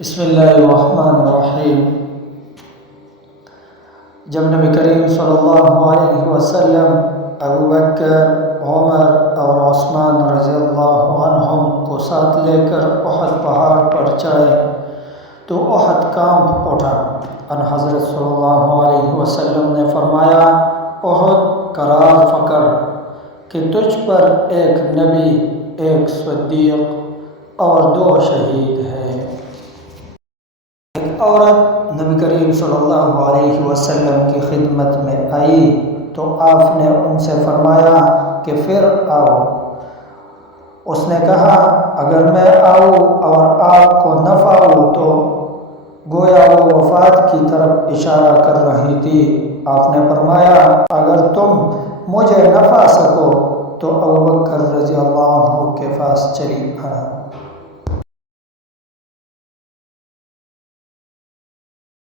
بسم اللہ الرحمن الرحیم۔ جب نبی کریم صلی اللہ علیہ وسلم ابو بکر، عمر اور عثمان رضی اللہ عنہم کو ساتھ لے کر احد پہاڑ پر چڑھے تو احد کانپ اٹھا۔ ان حضرت صلی اللہ علیہ وسلم نے فرمایا، احد کا راز پکڑ کہ تجھ پر ایک نبی، ایک صدیق اور 2 شہید ہیں۔ ایک عورت نبی کریم صلی اللہ علیہ وسلم کی خدمت میں آئی تو آپ نے ان سے فرمایا کہ پھر آؤ۔ اس نے کہا، اگر میں آؤں اور آپ کو نہ پاؤں تو گویا وہ وفات کی طرف اشارہ کر رہی تھی۔ آپ نے فرمایا، اگر تم مجھے نہ پا سکو تو ابوبکر رضی اللہ عنہ کے پاس چلی آنا۔